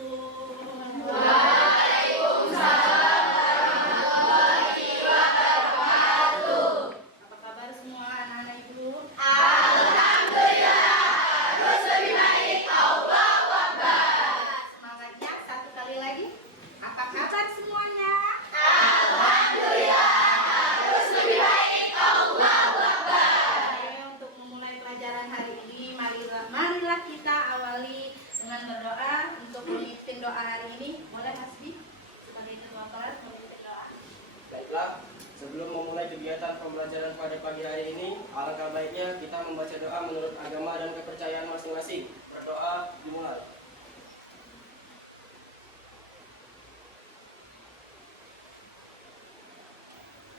Assalamualaikum. Waalaikumsalam warahmatullahi wabarakatuh. Apa kabar semua anak-anak ibu? Alhamdulillah, harus lebih baik. Allahu Akbar. Semangatnya satu kali lagi. Apa kabar semuanya? Alhamdulillah, harus lebih baik. Allahu Akbar. Oke, untuk memulai pelajaran hari ini, marilah kita awali dengan berdoa. Untuk memimpin doa hari ini, boleh Hasbi sebagai ketua kelas memimpin doa. Baiklah, sebelum memulai kegiatan pembelajaran pada pagi hari ini, alangkah baiknya kita membaca doa menurut agama dan kepercayaan masing-masing. Berdoa dimulai.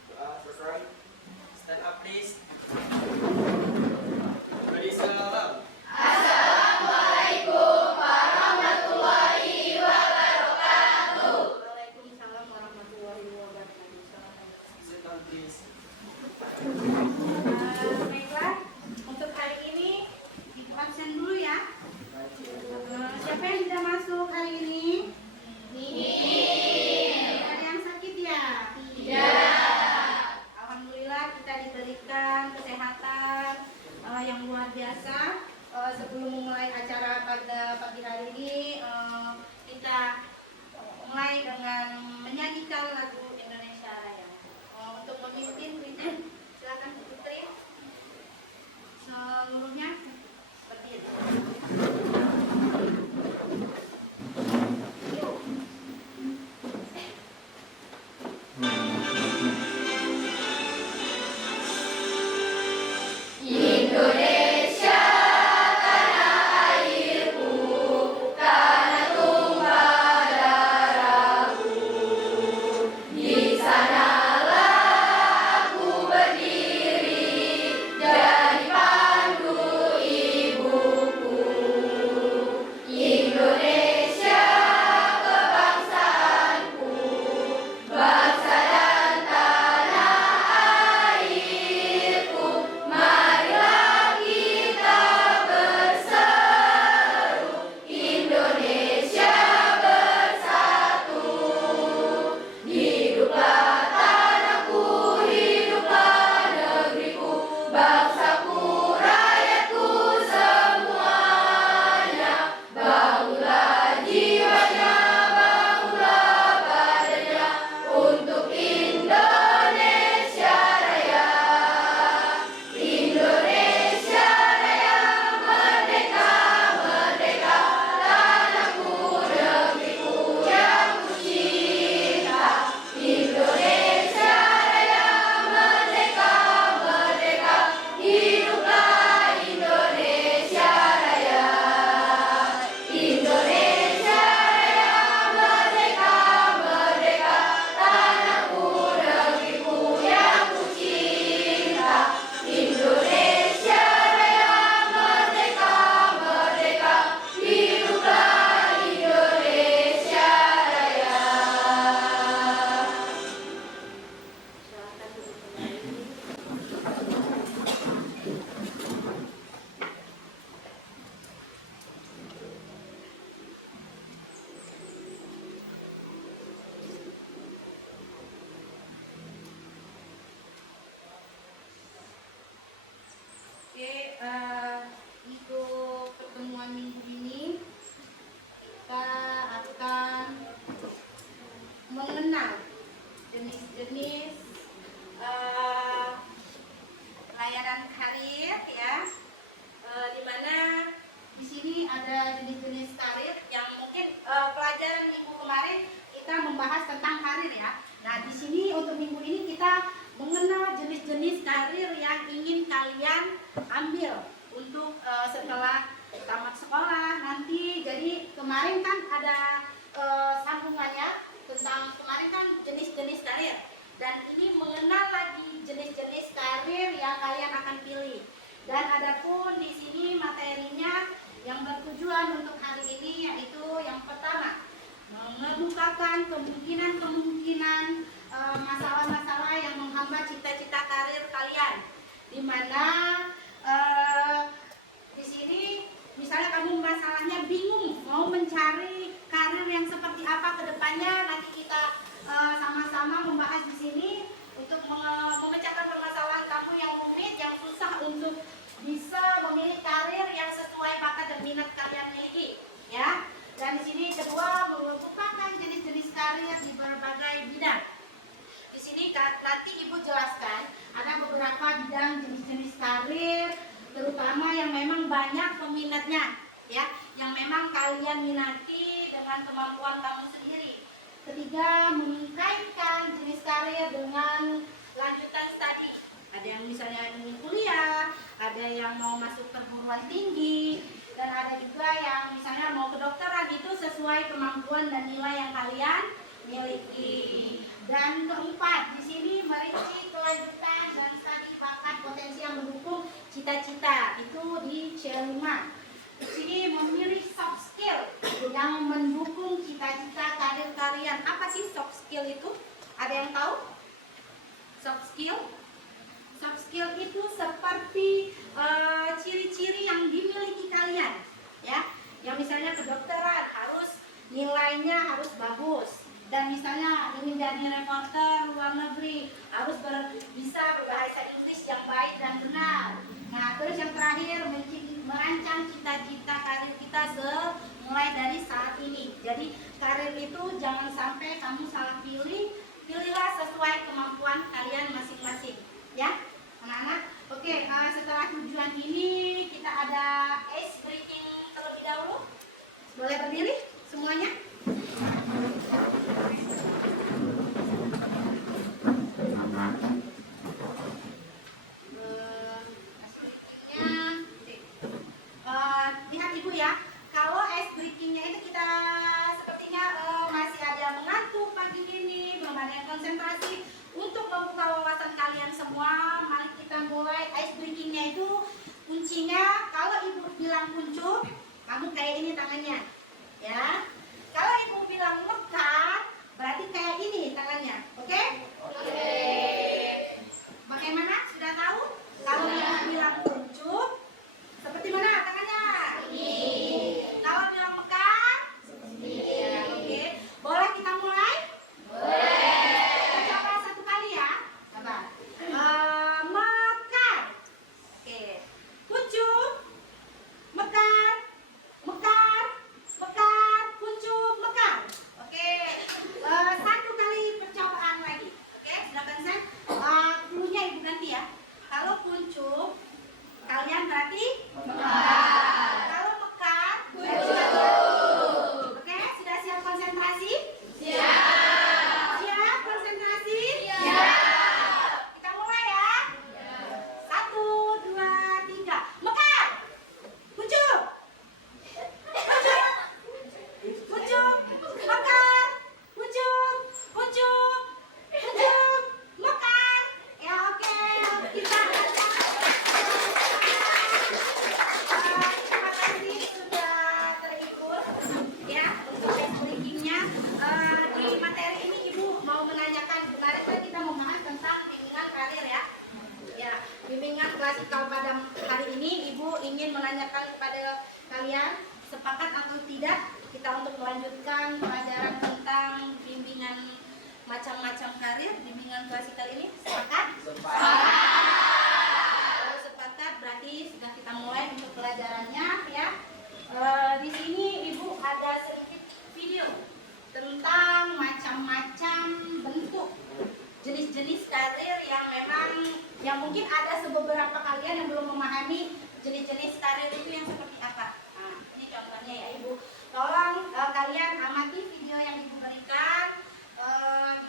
Doa selesai. Stand up please. Beri salam. Assalamualaikum warahmatullahi wabarakatuh. Waalaikumsalam warahmatullahi wabarakatuh. Sit down please. Baiklah, untuk hari ini ibu absen dulu ya. Siapa yang tidak masuk hari ini? Ada yang sakit ya? Alhamdulillah kita diberikan kesehatan yang luar biasa. Sebelum memulai acara pada pagi hari ini, kita mulai dengan menyanyikan lagu Indonesia Raya. Untuk memimpin, silakan Bu Putri. Seluruhnya seperti itu. Indonesia, tanah airku, tanah tumpah darahku. Di sanalah aku berdiri, jadi pandu ibuku. Indonesia, kebangsaanku, bangsa dan tanah airku. Marilah kita berseru, Indonesia bersatu. Hiduplah tanahku, hiduplah negeriku, bangsaku, rakyatku semuanya. Bangunlah jiwanya, bangunlah badannya untuk Indonesia Raya. Indonesia Raya, merdeka, merdeka, tanahku, negeriku yang kucinta. Indonesia Raya, merdeka, merdeka, hiduplah Indonesia Raya. Indonesia Raya, merdeka, merdeka, tanahku, negeriku yang kucinta. Indonesia Raya, merdeka, merdeka, hiduplah Indonesia Raya. Silakan duduk kembali. Oke, untuk pertemuan minggu ini kita akan mengenal jenis-jenis layanan karir ya, di mana di sini ada jenis-jenis karir yang mungkin pelajaran minggu kemarin kita membahas tentang karir ya. Nah di sini untuk minggu ini kita mengenal jenis-jenis karir yang ingin kalian ambil untuk setelah tamat sekolah nanti. Jadi kemarin kan ada sambungannya tentang kemarin kan jenis-jenis karir, dan ini mengenal lagi jenis-jenis karir yang kalian akan pilih. Dan adapun di sini materinya yang bertujuan untuk hari ini yaitu yang pertama, mengemukakan kemungkinan-kemungkinan masalah-masalah yang menghambat cita-cita karir kalian, di mana di sini misalnya kamu masalahnya bingung mau mencari karir karir yang seperti apa ke depannya. Nanti kita sama-sama membahas di sini untuk memecahkan permasalahan kamu yang rumit, yang susah untuk bisa memilih karir yang sesuai bakat dan minat kalian miliki, ya. Dan di sini kedua merupakan jenis-jenis karir di berbagai bidang. Di sini nanti Ibu jelaskan ada beberapa bidang jenis-jenis karir, terutama yang memang banyak peminatnya, ya, yang memang kalian minati dengan kemampuan kamu sendiri. Ketiga, mengkaitkan jenis karir dengan lanjutan studi. Ada yang misalnya ingin kuliah, ada yang mau masuk perguruan tinggi, dan ada juga yang misalnya mau kedokteran. Itu sesuai kemampuan dan nilai yang kalian miliki. Dan keempat, di sini merinci kelanjutan dan studi bakat potensi yang mendukung cita-cita. Itu di C5. Di sini memilih soft skill yang mendukung cita-cita karir kalian. Apa sih soft skill itu? Ada yang tahu? Soft skill? Soft skill itu seperti ciri-ciri yang dimiliki kalian, ya. Yang misalnya kedokteran harus nilainya harus bagus, dan misalnya ingin jadi reporter luar negeri harus bisa berbahasa Inggris yang baik dan benar. Nah, terus yang terakhir merancang cita-cita karir kita mulai dari saat ini. Jadi karir itu jangan sampai kamu salah pilih, pilihlah sesuai kemampuan kalian masing-masing, ya. Anak-anak, oke, setelah tujuan ini kita ada ice breaking terlebih dahulu. Boleh berdiri semuanya? Lihat Ibu ya, kalau ice breakingnya itu kita sepertinya masih ada yang mengantuk pagi ini, belum ada yang konsentrasi. Untuk membuka wawasan kalian semua, mari kita mulai. Ice breakingnya itu kuncinya, kalau Ibu bilang kuncup, kamu kayak ini tangannya, ya. Kalau Ibu bilang mekar, berarti kayak ini tangannya, oke? Oke. Bagaimana? Sudah tahu? Kalau Ibu bilang kuncup, seperti mana tangannya? Ini. Kalau bilang mekar, ya, oke. Boleh kita mulai? Kalian berarti mekar. Kalau mekar, oke, sudah siap konsentrasi? Siap. Siap konsentrasi? Siap. Kita mulai ya. 1, 2, 3. Mekar. Kuncup. Kuncup. Kuncup. Mekar. Kuncup. Kuncup. Kuncup. Mekar. Ya, oke. Kita bimbingan klasikal pada hari ini. Ibu ingin menanyakan kepada kalian, sepakat atau tidak kita untuk melanjutkan pelajaran tentang bimbingan macam-macam karir, bimbingan klasikal ini? Sepakat? Kalau sepakat berarti sudah kita mulai untuk pelajarannya, ya. Di sini Ibu ada sedikit video tentang macam-macam bentuk jenis-jenis karir yang memang mungkin ada beberapa kalian yang belum memahami jenis-jenis karir itu yang seperti apa. Nah, ini contohnya ya Ibu. Tolong kalian amati video yang Ibu berikan,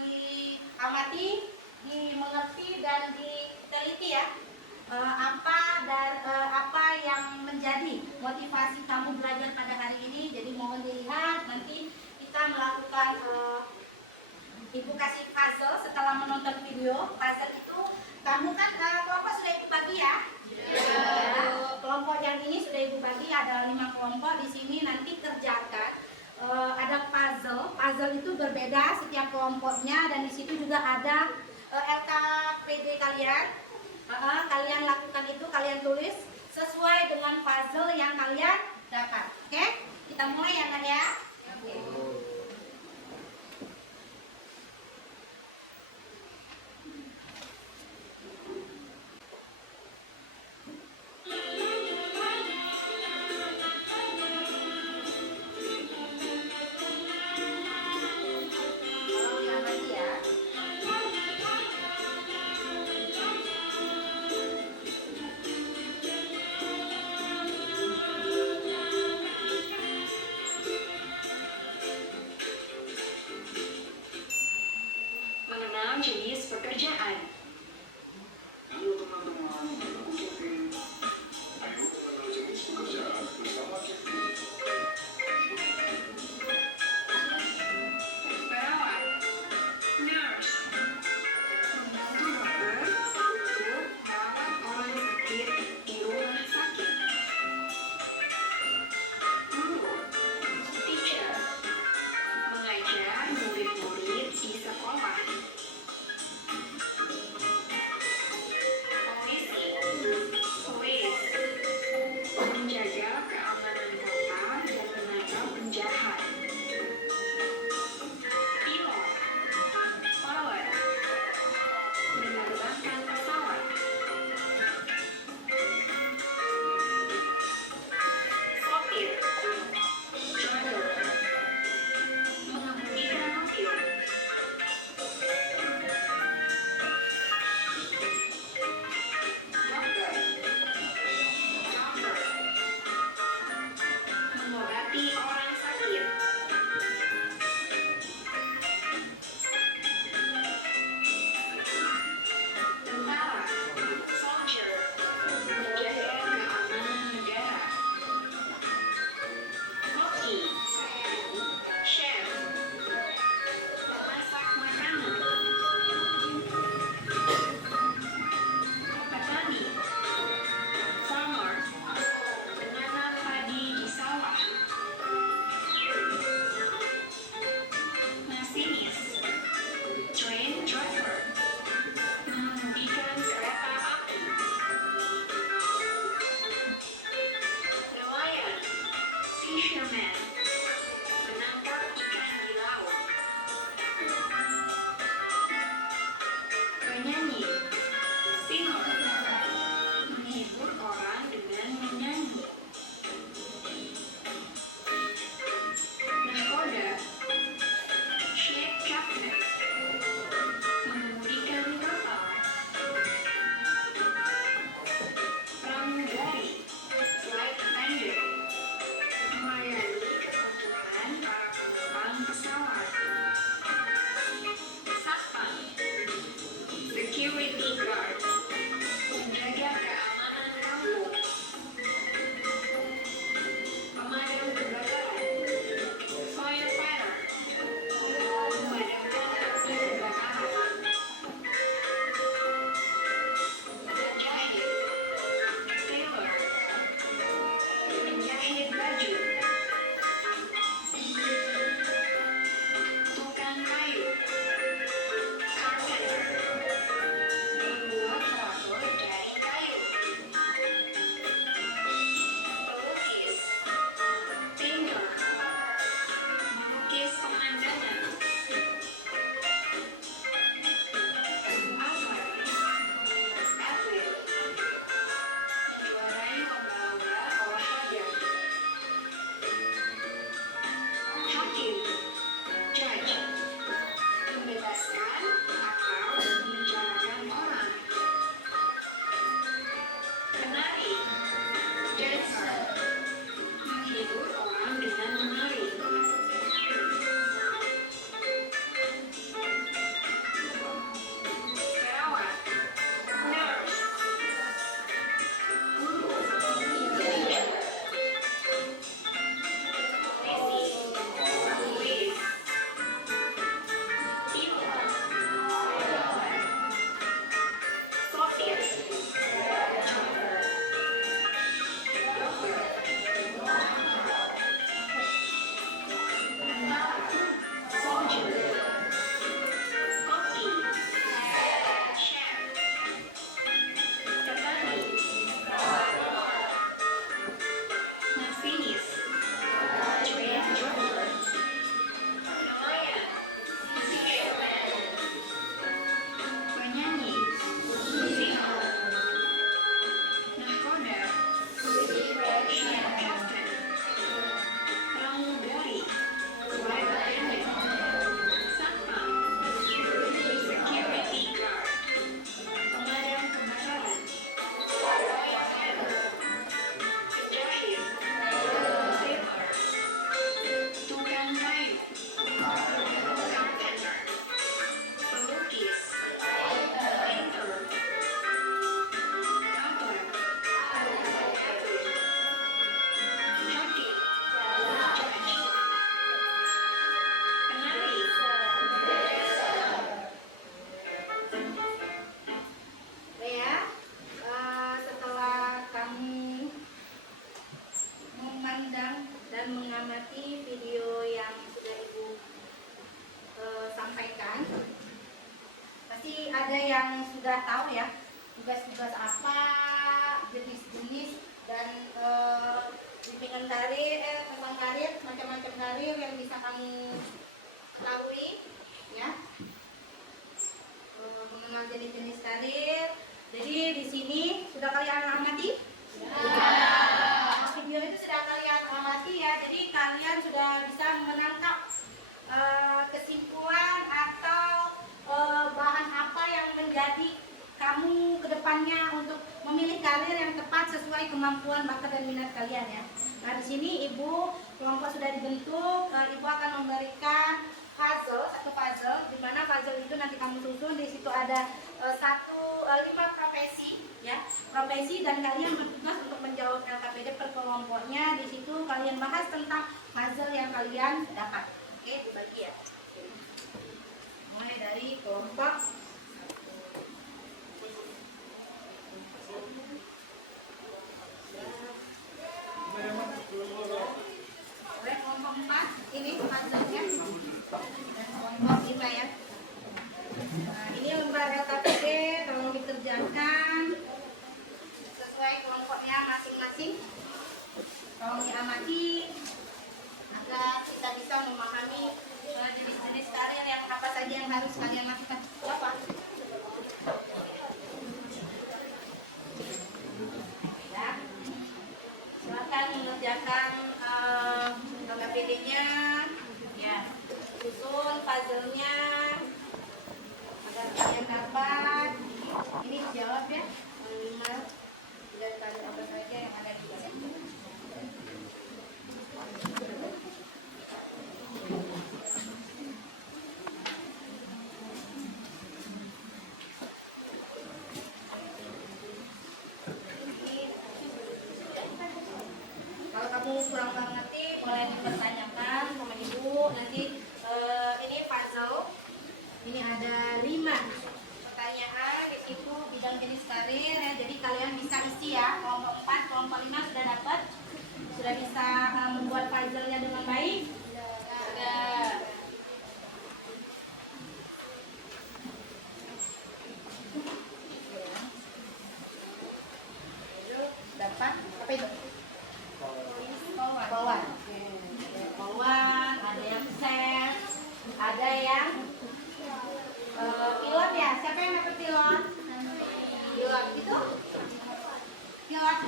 diamati, dimengerti dan diteliti ya. Apa yang menjadi motivasi kamu belajar pada hari ini. Jadi mohon dilihat, nanti kita melakukan Ibu kasih puzzle setelah menonton video. Puzzle itu kamu kan kelompok sudah Ibu bagi ya. Ya, kelompok yang ini sudah Ibu bagi, ada 5 kelompok. Di sini nanti kerjakan. Ada puzzle. Puzzle itu berbeda setiap kelompoknya, dan di situ juga ada LKPD kalian. Kalian lakukan itu, kalian tulis sesuai dengan puzzle yang kalian dapat. Oke? Kita mulai ya, Kak ya. Oke. jenis pekerjaan. Halo teman-teman, aku Kevin. Ayo mengenal jenis pekerjaan bersama Kevin. Perawat, nurse, membantu dokter untuk merawat orang sakit di rumah sakit. Guru, teacher, mengajar murid-murid di sekolah. sudah tahu ya tugas-tugas apa, jenis-jenis dan bimbingan karir, tentang karir, macam-macam karir yang bisa kamu ketahui ya. Mengenal jenis-jenis karir. Jadi di sini sudah kalian amati? Video itu sudah kalian amati ya. Jadi kalian sudah bisa menangkap kesimpulan atau bahan apa yang menjadi kamu kedepannya untuk memilih karir yang tepat sesuai kemampuan, bakat dan minat kalian ya. Nah di sini ibu kelompok sudah dibentuk, ibu akan memberikan satu puzzle, di mana puzzle itu nanti kamu susun. Di situ ada 5 profesi ya, profesi, dan kalian bertugas untuk menjawab LKPD per kelompoknya. Di situ kalian bahas tentang puzzle yang kalian dapat. Oke, dibagi ya. Mulai dari kelompok kelompok 4 ini puzzle-nya, dan kelompok 5 ya. Nah, ini lembar LKPD, tolong dikerjakan sesuai kelompoknya masing-masing. Tolong diamati agar kita bisa memahami jenis-jenis karir yang apa saja yang harus kalian lakukan. Apa? Ya. Silakan mengerjakan LKPD-nya, ya. Susun puzzle-nya agar kalian dapat. Ini jawab ya, minimal dari karir apa saja yang ada di sini. Kalau kamu kurang mengerti, boleh dipertanyakan sama ibu. Nanti ini puzzle, ini ada 5 pertanyaan di situ bidang jenis karir ya. Jadi kalian bisa isi ya. Kelompok 4, kelompok 5 sudah dapat, sudah bisa membuat puzzle-nya dengan baik. Sudah. Dapat apa itu? Polwan, ada yang chef, ada yang pilot ya. Siapa yang dapat pilot? Pilot itu? Pilot?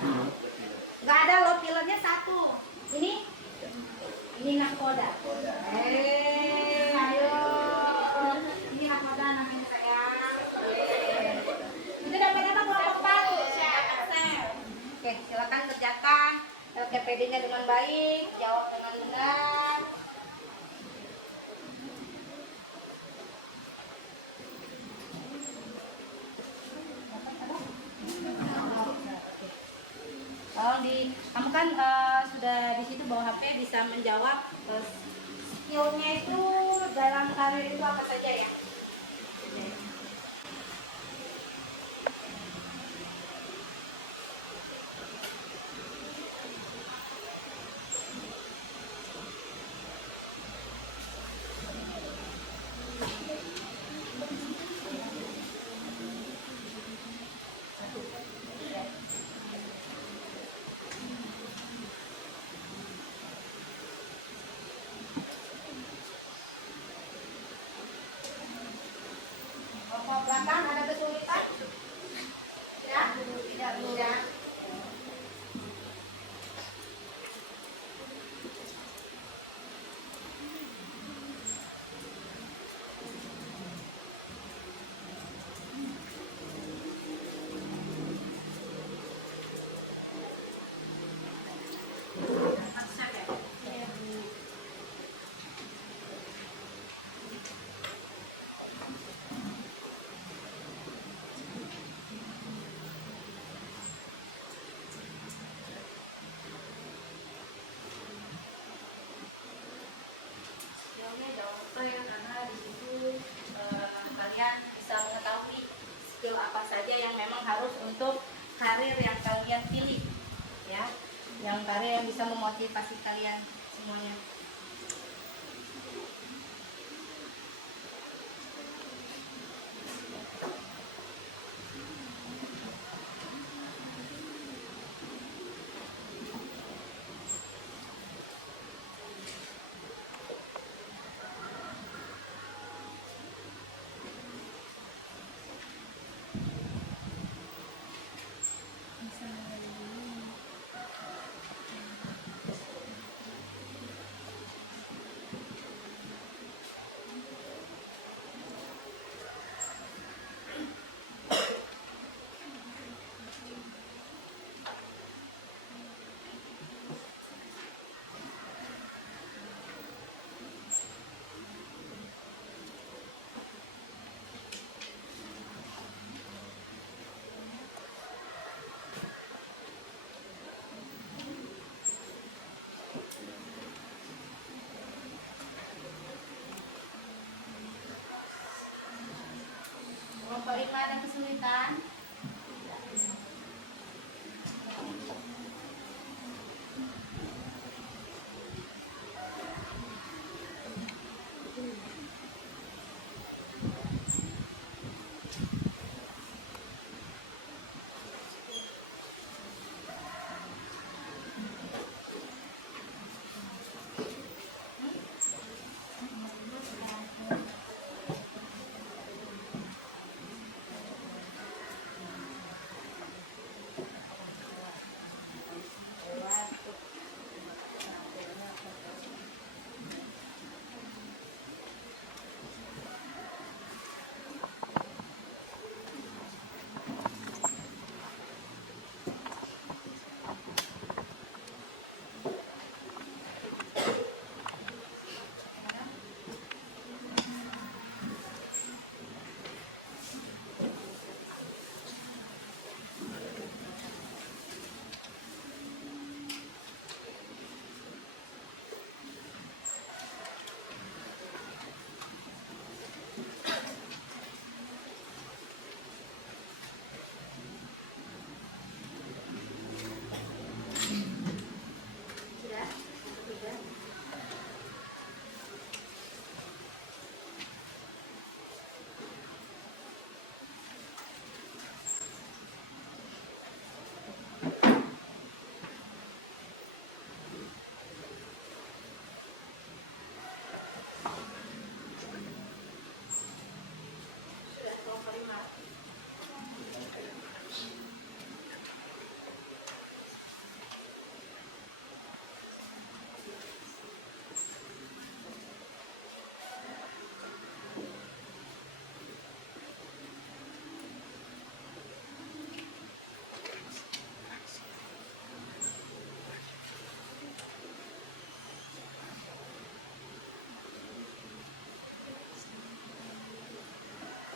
Nggak ada loh, pilotnya 1. Ini nakoda. Ayo. Ini nakoda namanya sayang. Itu dapat apa kelompok 4? Oke, silakan kerjakan LKPD-nya dengan baik, jawab dengan benar. Kamu kan sudah di situ bawa HP, bisa menjawab skillnya itu dalam karir itu apa saja ya? Kelompok belakang ada kesulitan? Tidak? Tidak bisa. Karena di situ kalian bisa mengetahui skill apa saja yang memang harus untuk karir yang kalian pilih ya, yang karir yang bisa memotivasi kalian semuanya. dilanjutkan. Sudah? Sudah. Sudah, kelompok 5.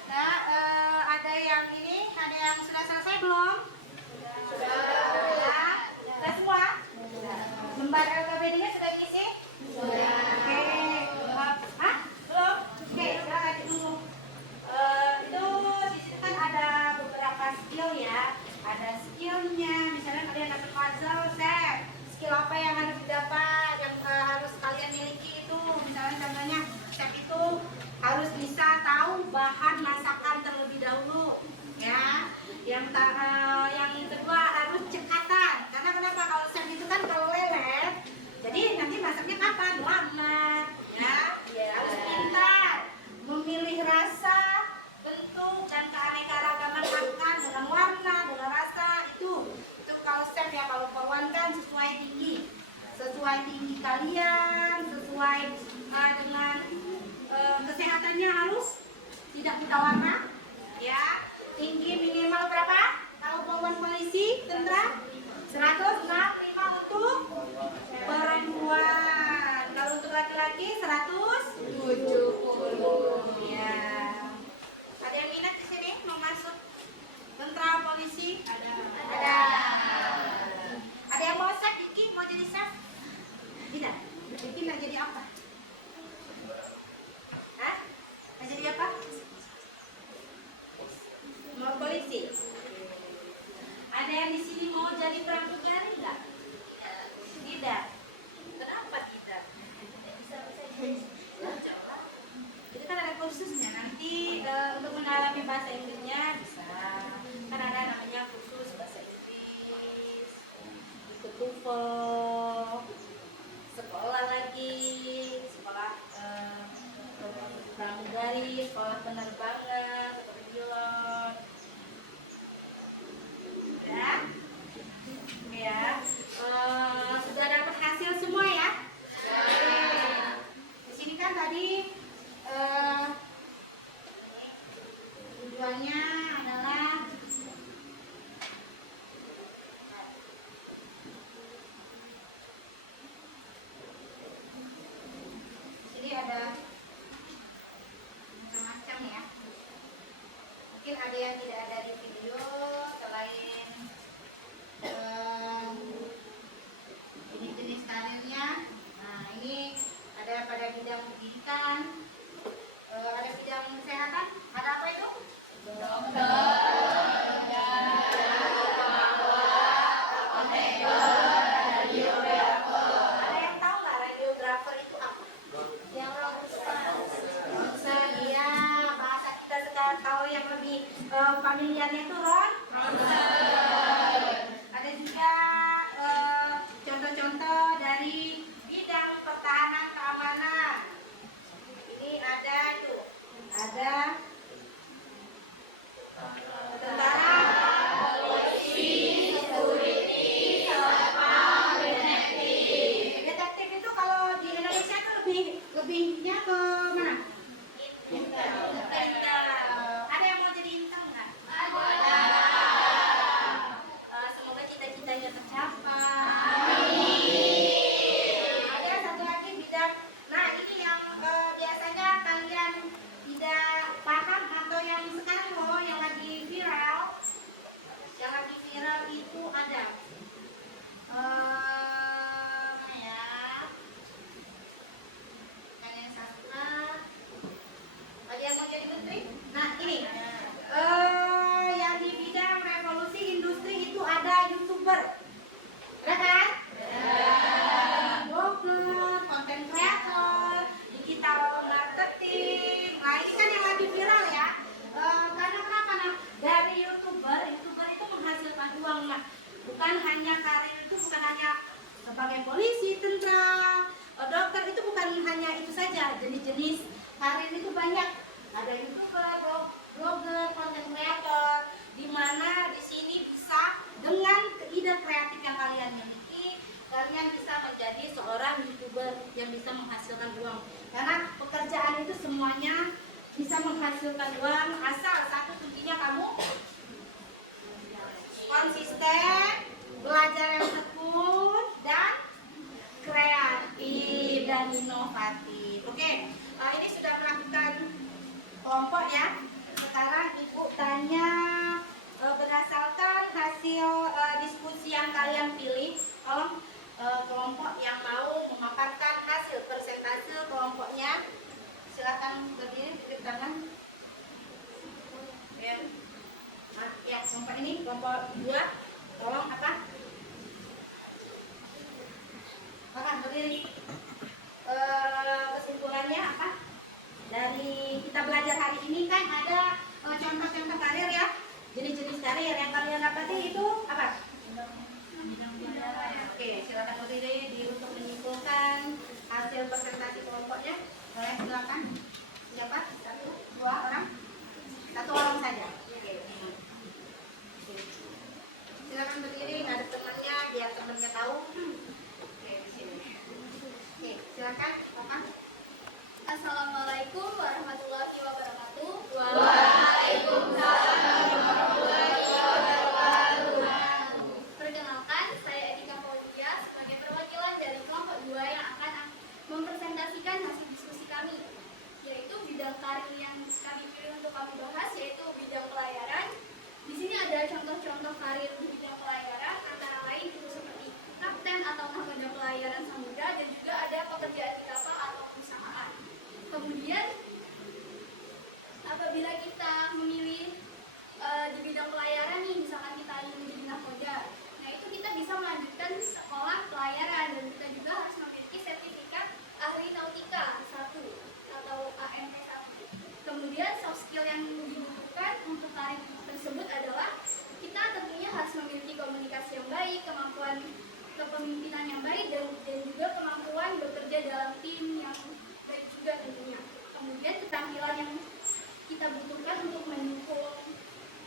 Nah, ada yang ini, ada yang sudah selesai belum? Sudah. Sudah semua? Lembar LKPD-nya sudah diisi? Sudah. Oke. Hah? Belum? Oke, silakan dulu. Itu di situ kan ada beberapa skill ya. Ada skillnya, misalnya kalian dapat puzzle set. Skill apa yang harus didapat, yang harus kalian miliki itu. Misalnya contohnya, set itu harus bisa tahu bahan masakan terlebih dahulu, ya. Yang kedua harus cekatan. Karena kenapa? Kalau set itu kan kalau lelet, jadi nanti masaknya kapan? Lama, ya. Harus pintar memilih rasa, bentuk dan keanekaragaman makan dengan warna, dengan rasa itu kalau chef ya. Kalau polwan kan sesuai tinggi kalian, sesuai dengan kesehatannya harus tidak buta warna, ya. Tinggi minimal berapa? Kalau polwan polisi tentara 165 untuk perempuan. Kalau untuk laki-laki 170. Ya. Ada yang minat di sini mau masuk tentara polisi? Ada. Ada yang mau chef? Diki mau jadi chef? Tidak. Diki mau jadi apa? Hah? Mau jadi apa? Mau polisi? Ada yang di sini mau jadi pramugari nggak? Tidak. Kenapa tidak? Itu kan ada kursusnya. Nanti untuk mendalami bahasa Inggrisnya bisa. Kan ada namanya kursus bahasa Inggris. Ikut TOEFL. Sekolah lagi. Sekolah pramugari, sekolah penerbangan, seperti pilot. Ya, sudah dapat hasil semua ya? Di sini kan tadi tujuannya adalah jadi ada macam-macam ya. Mungkin ada yang tidak ada di video selain jenis-jenis karirnya. Nah, ini ada pada bidang pendidikan, ada bidang kesehatan. Ada apa itu? Dokter. familiarnya itu Ron? Ada juga contoh-contoh dari bidang pertahanan keamanan. Ini ada tuh, ada tentara, detektif itu kalau di Indonesia itu lebihnya ke mana? Intel. Ada yang mau jadi intel nggak? Semoga cita-citanya tercapai. Ada satu lagi bidang. Nah ini yang biasanya kalian tidak paham atau yang sekarang yang lagi viral. Yang lagi viral itu ada. Mana ya? Yang sastra. Ada yang mau jadi menteri? Nah ini yang di bidang revolusi industri itu ada YouTuber, ada kan? Blogger, content creator, digital marketing. Nah ini kan yang lagi viral ya. Karena kenapa? Nah, dari YouTuber itu menghasilkan uang lah. Bukan hanya karir itu bukan hanya sebagai polisi, tentara, dokter itu bukan hanya itu saja. Jenis-jenis karir itu banyak. Ada YouTuber, blogger, content creator, di mana di sini bisa dengan ide kreatif yang kalian miliki, kalian bisa menjadi seorang YouTuber yang bisa menghasilkan uang. Karena pekerjaan itu semuanya bisa menghasilkan uang asal satu kuncinya kamu konsisten, belajar yang tekun, dan kreatif dan inovatif. Oke, ini sudah melakukan kelompok ya. Sekarang ibu tanya berdasarkan hasil diskusi yang kalian pilih, tolong kelompok yang mau memaparkan hasil persentase kelompoknya silakan berdiri, titip tangan. Ya, kelompok ini kelompok 2, tolong apa? Makan berdiri. Kesimpulannya apa? Dari kita belajar hari ini kan ada contoh-contoh karir ya, jenis-jenis karir yang kalian dapati itu apa? Oke, silakan berdiri untuk menyimpulkan hasil presentasi kelompoknya. Boleh silakan. Siapa? 1, 2 orang? 1 orang saja. Oke. Silakan berdiri, nggak ada temannya, biar temannya tahu. Oke, di sini. Oke, silakan. Apa? Assalamualaikum warahmatullahi wabarakatuh. Waalaikumsalam warahmatullahi wabarakatuh. Perkenalkan, saya Etika Paulia sebagai perwakilan dari kelompok 2 yang akan mempresentasikan hasil diskusi kami, yaitu bidang karir yang kami pilih untuk kami bahas, yaitu bidang pelayaran. Di sini ada contoh-contoh karir di bidang pelayaran, antara lain itu seperti kapten atau nahkoda pelayaran samudra, dan juga ada pekerjaan di kapal atau perusahaan. Kemudian apabila kita memilih di bidang pelayaran nih, misalkan kita ingin menjadi nahkoda, nah itu kita bisa melanjutkan sekolah pelayaran, dan kita juga harus memiliki sertifikat ahli nautika 1 atau ANP 1. Kemudian soft skill yang dibutuhkan untuk karir tersebut adalah kita tentunya harus memiliki komunikasi yang baik, kemampuan kepemimpinan yang baik, dan juga kemampuan bekerja dalam tim yang baik juga tentunya. Kemudian keterampilan yang kita butuhkan untuk mendukung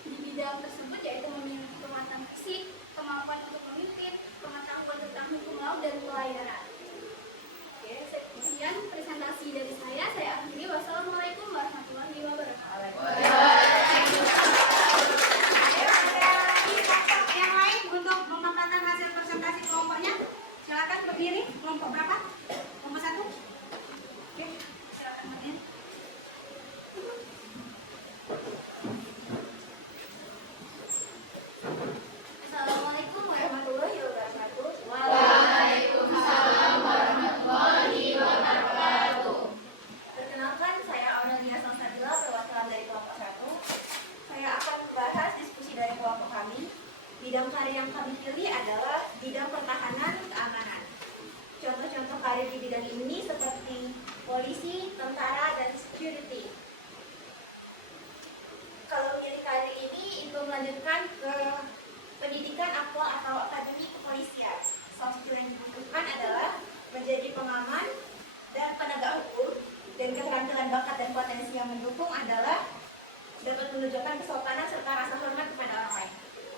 di bidang tersebut yaitu memiliki kekuatan fisik, kemampuan untuk memimpin, pengetahuan tentang hukum laut dan pelayaran. Oke, sekian presentasi dari saya akhiri. Wassalamualaikum warahmatullahi wabarakatuh. Yang lain untuk memaparkan hasil presentasi kelompoknya, silakan berdiri. Kelompok berapa? Kelompok 1. Oke, silakan berdiri. Assalamualaikum warahmatullahi wabarakatuh. Waalaikumsalam warahmatullahi wabarakatuh. Perkenalkan, saya Aurelia Salsabila, perwakilan dari kelompok 1. Saya akan membahas diskusi dari kelompok kami. Bidang karir yang kami pilih adalah bidang pertahanan keamanan. Contoh-contoh karir di bidang ini seperti polisi, tentara, dan security. Kalau memilih karir ini dengan pendidikan aktual atau akademi kepolisian. Soft skill yang dibutuhkan adalah menjadi pengaman dan penegak hukum, dan keterampilan bakat dan potensi yang mendukung adalah dapat menunjukkan kesopanan serta rasa hormat kepada orang lain.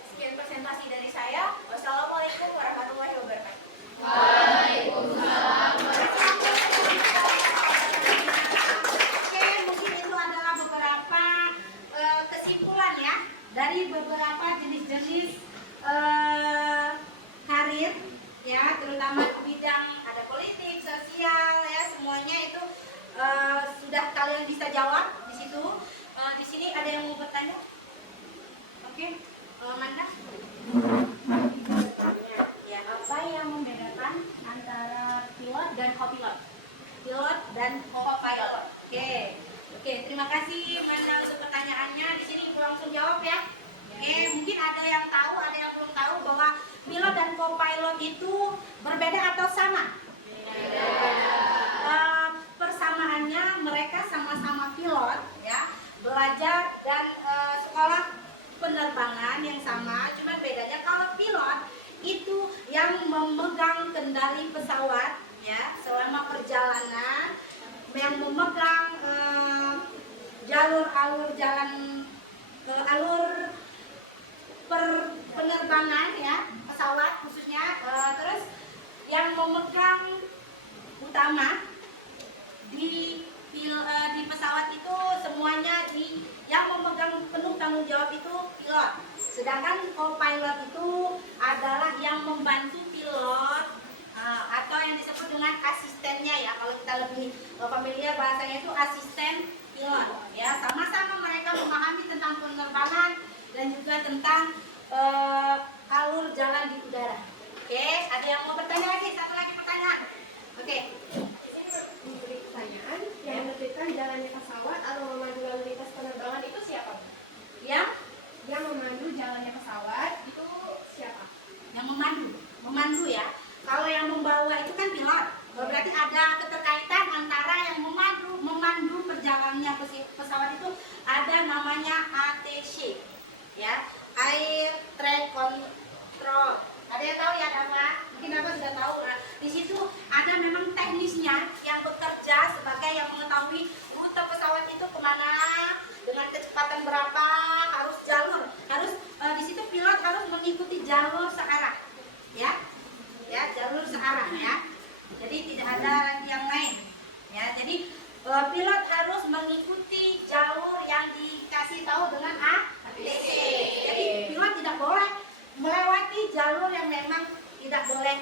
Sekian presentasi dari saya. Wassalamualaikum warahmatullahi wabarakatuh. Waalaikumsalam. Oke, mungkin itu adalah beberapa kesimpulan ya dari beberapa jenis-jenis karir ya, terutama di bidang ada politik, sosial ya, semuanya itu sudah kalian bisa jawab di situ. Di sini ada yang mau bertanya? Oke, Manda? Ya, apa yang membedakan antara pilot dan kopilot? Pilot dan co-pilot. Oke, terima kasih Manda untuk pertanyaannya. Di sini Ibu langsung jawab ya. Oke, mungkin ada yang tahu, ada yang belum tahu bahwa pilot dan co-pilot itu berbeda atau sama? Persamaannya mereka sama-sama pilot ya, belajar dan sekolah penerbangan yang sama. Cuman bedanya kalau pilot itu yang memegang kendali pesawat ya selama perjalanan, yang memegang alur penerbangan ya pesawat khususnya, terus yang memegang utama di pesawat itu semuanya yang memegang penuh tanggung jawab itu pilot. Sedangkan co-pilot itu adalah yang membantu pilot atau yang disebut dengan asistennya ya. Kalau kita lebih familiar bahasanya itu asisten pilot ya. Sama-sama mereka memahami tentang penerbangan dan juga tentang alur jalan di udara. Oke, ada yang mau bertanya lagi? Satu lagi pertanyaan. Oke. Pertanyaan, yang menentukan jalannya pesawat atau memandu lalu lintas penerbangan itu siapa? Yang memandu jalannya pesawat itu siapa? Yang memandu ya. Kalau yang membawa itu kan pilot. Berarti ada keterkaitan antara yang memandu perjalanannya pesawat itu, ada namanya ATC ya, Air Traffic Control. Ada yang tahu ya apa? Mungkin apa sudah tahu. Nah, di situ ada memang teknisnya yang bekerja sebagai yang mengetahui rute pesawat itu kemana, dengan kecepatan berapa, harus di situ pilot harus mengikuti jalur searah, ya jalur searah ya. Jadi tidak ada lagi yang lain, ya. Jadi pilot harus mengikuti jalur yang dikasih tahu dengan ATC. Jadi pilot tidak boleh melewati jalur yang memang tidak boleh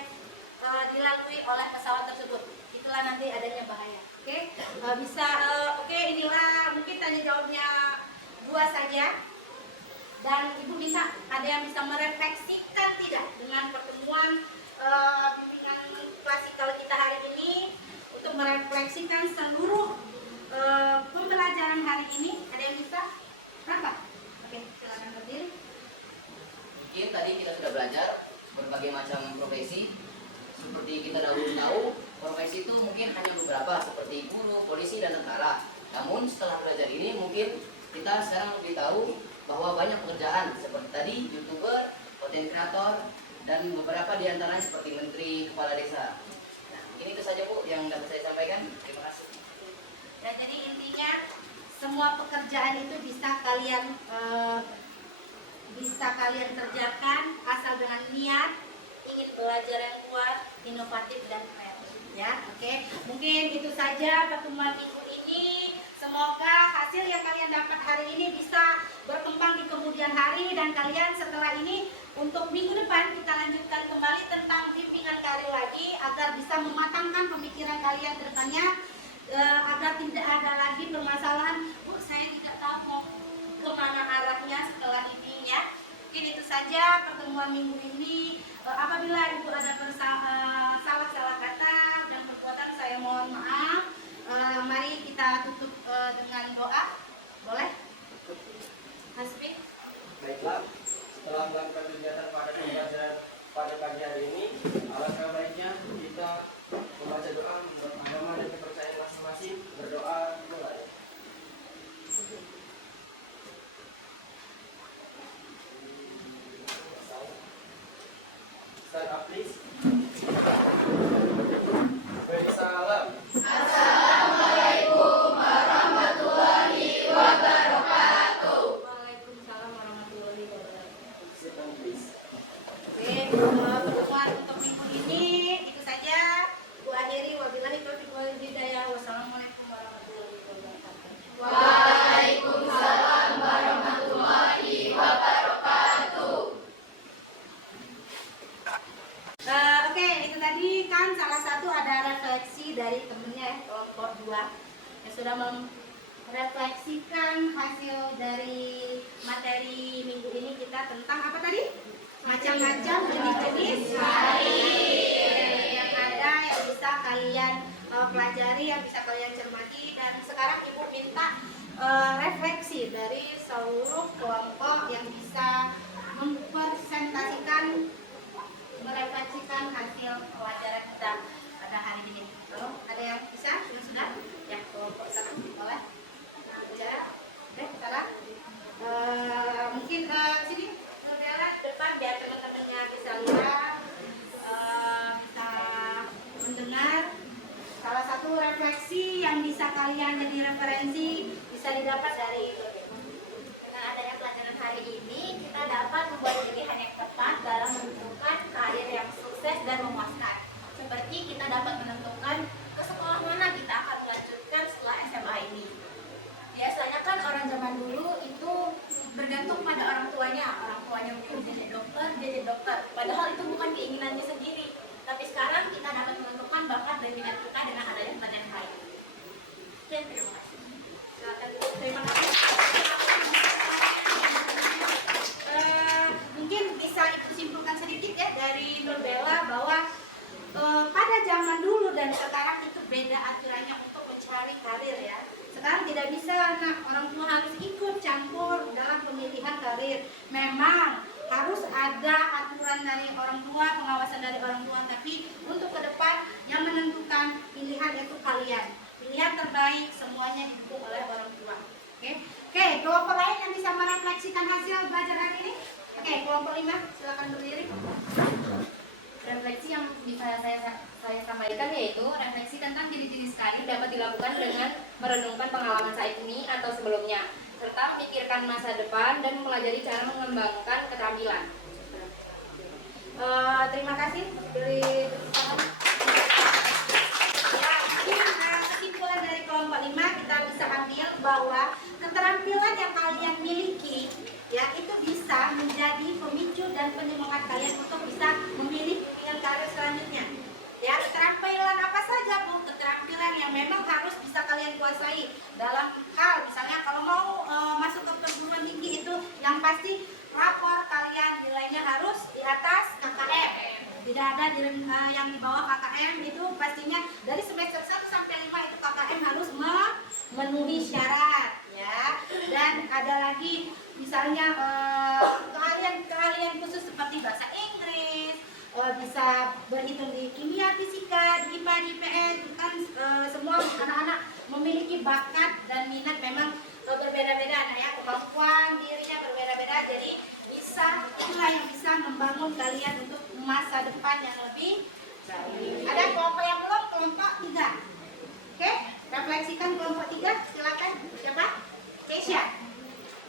dilalui oleh pesawat tersebut. Itulah nanti adanya bahaya. Oke, oke, inilah mungkin tanya jawabnya 2 saja. Dan Ibu minta ada yang bisa merefleksikan tidak dengan pertemuan bimbingan klasikal kita hari ini, untuk merefleksikan seluruh pembelajaran hari ini. Ada yang bisa? Kenapa? Oke, silakan berdiri. Mungkin tadi kita sudah belajar berbagai macam profesi. Seperti kita dahulu tahu, profesi itu mungkin hanya beberapa, seperti guru, polisi, dan tentara. Namun setelah belajar ini mungkin kita sekarang lebih tahu bahwa banyak pekerjaan seperti tadi YouTuber, content creator, dan beberapa diantaranya seperti menteri, kepala desa. Nah, ini itu saja Bu yang dapat saya sampaikan. Terima kasih. Ya, jadi intinya semua pekerjaan itu bisa kalian kerjakan asal dengan niat, ingin belajar yang kuat, inovatif dan kreatif. Ya, oke. Mungkin itu saja pertemuan minggu ini. Semoga hasil yang kalian dapat hari ini bisa berkembang di kemudian hari, dan kalian setelah ini untuk minggu depan kita lanjutkan kembali tentang bimbingan karir lagi, agar bisa mematangkan pemikiran kalian ke depannya, agar tidak ada lagi permasalahan, Bu, saya tidak tahu mau kemana arahnya setelah ini ya. Mungkin itu saja pertemuan minggu ini. Apabila Ibu ada salah-salah kata dan perbuatan, saya mohon maaf. Mari kita tutup dengan doa. Boleh? Hasbi? Baiklah, setelah melakukan kegiatan pada pembelajaran pada pagi hari ini, alangkah baiknya kita membaca doa menurut agama dan kepercayaan masing-masing. Berdoa mulai. yang sudah merefleksikan hasil dari materi minggu ini kita tentang apa tadi? Macam-macam jenis-jenis yang ada yang bisa kalian pelajari, yang bisa kalian cermati. Dan sekarang Ibu minta refleksi dari seluruh kelompok yang bisa merefleksikan hasil pelajaran kita pada hari ini. Ada yang bisa? Yang sudah? Ya, kelompok satu boleh bicara. Oke, sekarang mungkin sini Nurlela depan biar teman-temannya bisa lihat, bisa mendengar. Salah satu refleksi yang bisa kalian jadi referensi bisa didapat dari itu. Dengan adanya pelajaran hari ini, kita dapat membuat pilihan yang tepat dalam menentukan karir yang sukses dan memuaskan. Seperti kita dapat menentukan ke sekolah mana kita akan melanjutkan setelah SMA ini. Biasanya kan orang zaman dulu itu bergantung pada orang tuanya mungkin jadi dokter. Padahal itu bukan keinginannya sendiri. Tapi sekarang kita dapat menentukan bakat dan minat kita dengan adanya pelajaran hari ini. Sekian, terima kasih. Silakan. Terima kasih. Mungkin bisa Ibu simpulkan sedikit ya dari Nurlela bahwa pada zaman dulu dan sekarang itu beda aturannya untuk mencari karir ya. Sekarang tidak bisa orang tua harus ikut campur dalam pemilihan karir. Memang harus ada aturan dari orang tua, pengawasan dari orang tua, tapi untuk ke depan yang menentukan pilihan itu kalian. Pilihan terbaik semuanya didukung oleh orang tua. Oke, kelompok lain yang bisa merefleksikan hasil belajar hari ini? Oke, kelompok 5 silakan berdiri. Refleksi yang bisa saya sampaikan yaitu refleksi tentang jenis-jenis karir dapat dilakukan dengan merenungkan pengalaman saat ini atau sebelumnya, serta memikirkan masa depan dan mempelajari cara mengembangkan keterampilan. Terima kasih dari kesimpulan dari kelompok 5 kita bisa ambil bahwa keterampilan yang kalian miliki ya itu bisa menjadi pemicu dan penyemangat kalian untuk bisa memilih pilihan karir selanjutnya. Ya, keterampilan apa saja Bu? Keterampilan yang memang harus bisa kalian kuasai dalam hal misalnya kalau mau masuk ke perguruan tinggi itu yang pasti rapor kalian nilainya harus di atas KKM. Tidak ada yang di bawah KKM, itu pastinya dari semester 1 sampai 5 itu KKM harus memenuhi syarat ya. Dan ada lagi misalnya keahlian khusus seperti bahasa Inggris, bisa berhitung di kimia, fisika, di IPA, di IPS, kan semua anak-anak memiliki bakat dan minat memang berbeda-beda, nah ya kemampuan dirinya berbeda-beda, jadi itulah yang bisa membangun kalian untuk masa depan yang lebih baik. Ada kelompok yang belum? Kelompok 3. Oke, refleksikan kelompok 3, silakan. Siapa? Keisha.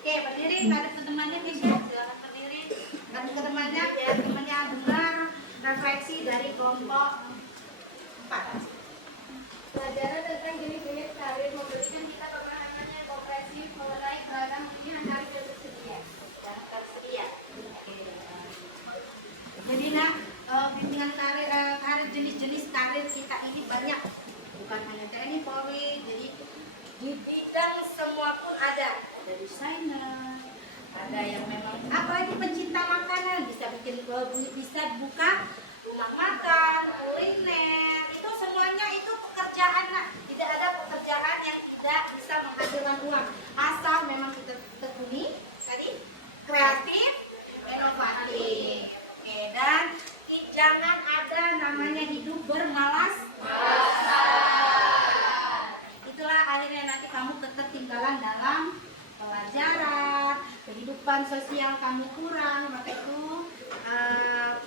Oke, berdiri, ada temannya Keisha, silakan berdiri. Dan temannya biar temannya dengar refleksi dari kelompok 4. Pelajaran tentang jenis-jenis karir memberikan kita pemahaman yang komprehensif mengenai beragam pilihan karir yang tersedia. Jadi pilihan karir jenis-jenis karir kita ini banyak, bukan hanya TNI Polri. Jadi di bidang semua pun ada desainer, ada yang memang apalagi pencinta makanan bisa buka rumah makan, kuliner, itu semuanya itu pekerjaan. Tidak ada pekerjaan yang tidak bisa menghasilkan uang asal memang kita tekuni tadi kreatif, inovatif. Oke, dan jangan ada namanya hidup Itulah akhirnya nanti kamu ketertinggalan dalam pelajaran, kehidupan sosial kamu kurang. Maka itu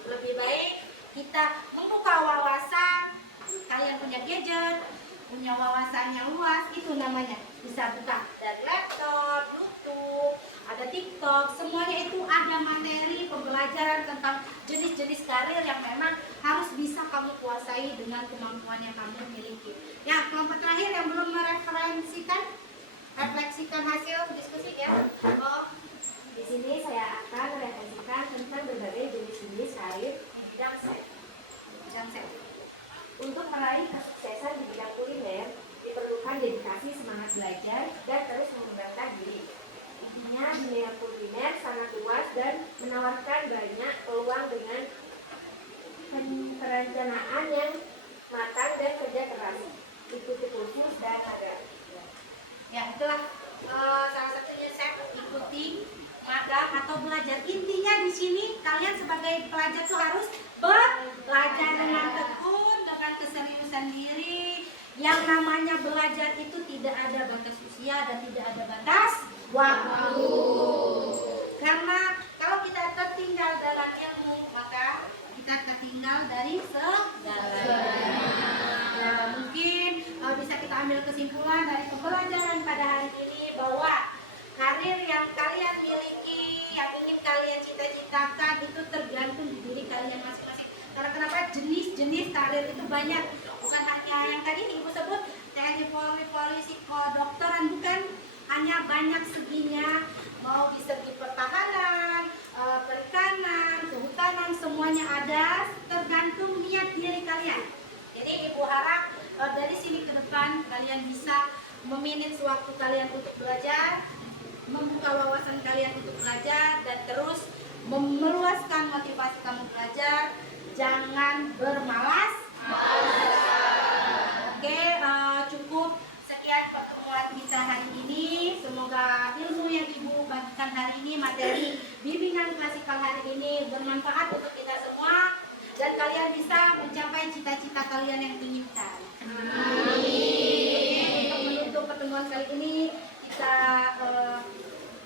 lebih baik kita membuka wawasan. Kalian punya gadget, punya wawasan yang luas, itu namanya bisa buka dari laptop, YouTube, ada TikTok, semuanya itu ada materi pembelajaran tentang jenis-jenis karir yang memang harus bisa kamu kuasai dengan kemampuan yang kamu miliki. Ya, kelompok terakhir yang belum mereferensikan, refleksikan hasil diskusi ya. Di sini saya akan merefleksikan tentang berbagai jenis-jenis karir di bidang set. Untuk meraih kesuksesan di bidang kuliner diperlukan dedikasi semangat belajar dan terus mengembangkan diri. Intinya dunia kuliner sangat luas dan menawarkan banyak peluang dengan perencanaan yang matang dan kerja keras. Ikuti kursus dan magang. Ya, itulah salah satunya saya ikuti magang atau belajar. Intinya di sini kalian sebagai pelajar tuh harus belajar dengan tekun, dengan keseriusan diri. Yang namanya belajar itu tidak ada batas usia dan tidak ada batas waktu. Karena kalau kita tertinggal dalam ilmu, maka kita tertinggal dari segalanya. Nah, mungkin bisa kita ambil kesimpulan dari pembelajaran pada hari ini bahwa karir yang kalian miliki, yang ingin kalian cita-citakan itu tergantung di diri kalian masing-masing. Karena kenapa? Jenis-jenis karir itu banyak. Bukan hanya yang tadi Ibu sebut TNI, Polri, polisi, kedokteran, bukan. Hanya banyak seginya. Mau di segi pertahanan, perikanan, kehutanan, semuanya ada. Tergantung niat diri kalian. Jadi Ibu harap dari sini ke depan kalian bisa memanage waktu kalian untuk belajar, membuka wawasan kalian untuk belajar, dan terus meluaskan motivasi kamu belajar. Jangan bermalas. Oke, cukup sekian pertemuan kita hari ini. Semoga ilmu yang Ibu bagikan hari ini, materi bimbingan klasikal hari ini bermanfaat untuk kita semua dan kalian bisa mencapai cita-cita kalian yang inginkan. Amin. Untuk menutup pertemuan kali ini kita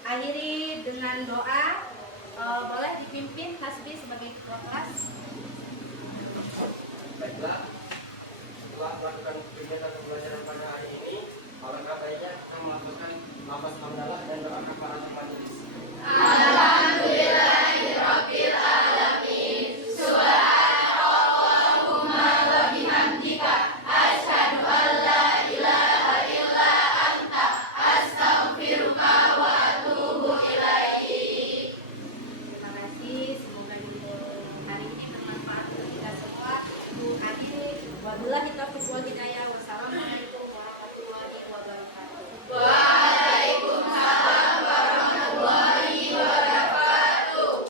akhiri dengan doa. Boleh dipimpin Hasbi sebagai ketua kelas. Baiklah, setelah melakukan kegiatan pembelajaran pada hari ini, alangkah baiknya kita melakukan lafaz hamdalah dan doa kafaratul majelis. Alhamdulillahirabbil alamin. Subhanallahumma wa bihamdika asyhadu an la ilaha illa anta astaghfiruka wa atubu ilaik. Terima kasih. Semoga hari ini bermanfaat untuk kita semua. Wabillahi taufiq wal hidayah. Wassalamualaikum